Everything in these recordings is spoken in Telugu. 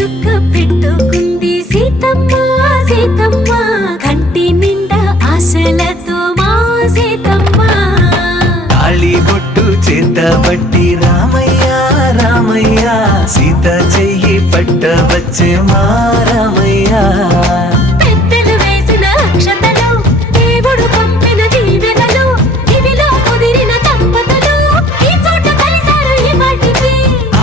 చుక్క పెట్టుకుంది సీతమ్మ సీతమ్మ కంటి నిండా ఆశలతో మా సీతమ్మ తాళి బొట్టు చేతబట్టి రామయ్య రామయ్య సీత చెయ్యి పట్టవచ్చే మా రామయ్య పెద్దలు వేసిన అక్షతలు దేవుడు పంపిన దీవెనలు ఇవిలో కుదిరిన దంపతులు ఈ చోట కలిసారు ఈ వాటికి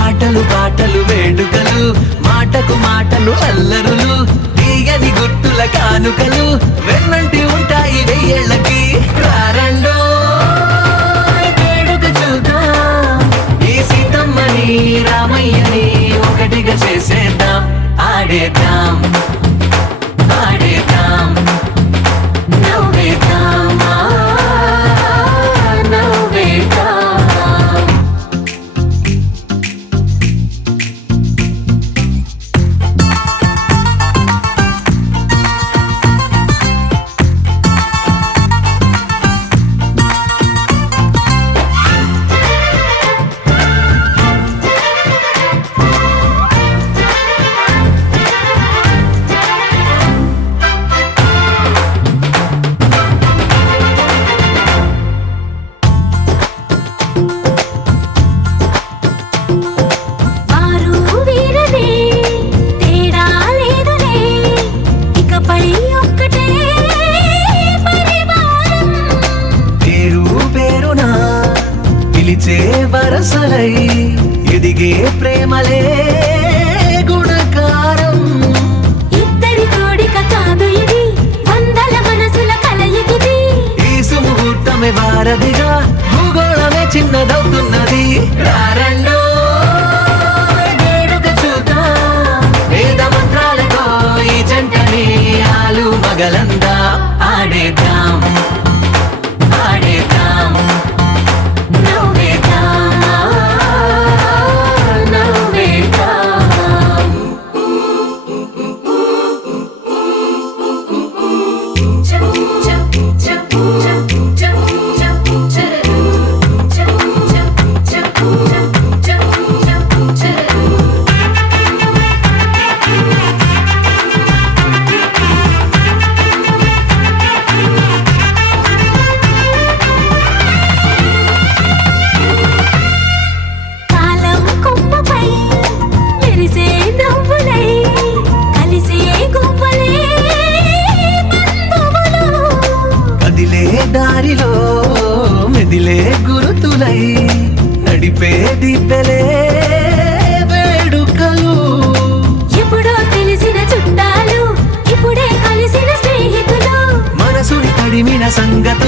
ఆటలు పాటలు వేడుకలు మాటకు మాటలు అల్లరులు తీయని గుర్తుల కానుకలు వెన్నంటి ఉంటాయి వెయ్యేళ్ళకి రారండో వేడుక చూద్దాం ఈ సీతమ్మని రామయ్యని ఒకటిగా చేసేద్దాం ఆడేద్దాం ఆడేద్దాం నవ్వేద్దాం నవ్వేద్దాం వారు వీరనే తేడా లేదులే ఇకపై ఒక్కటే పరివారం పేరు పేరునా పిలిచే వరసలై ఎదిగే ప్రేమలే గుణకారం ఇద్దరి కోడిక కాదు ఇది వందల మనసుల కలయికిది ఈ సుముహూర్తమే వారధిగా భూగోళమే చిన్నదవుతున్నది రారండో వేడుక చూద్దాం వేద మంత్రాలతో ఈ జంటని ఆలు మగలందా ఆడేద్దాం ఆడేద్దాం నవ్వేద్దాం నవ్వేద్దాం కాలం కొమ్మపై మెరిసే నవ్వులై కలిసే గువ్వలే బంధువులు కదిలే దారిలో మెదిలే గురుతులై నడిపే దిబ్బెలే వేడుకలు ఎప్పుడో తెలిసిన చుట్టాలు ఇప్పుడే కలిసిన స్నేహితులు మనసుని తడిమిన సంగతులు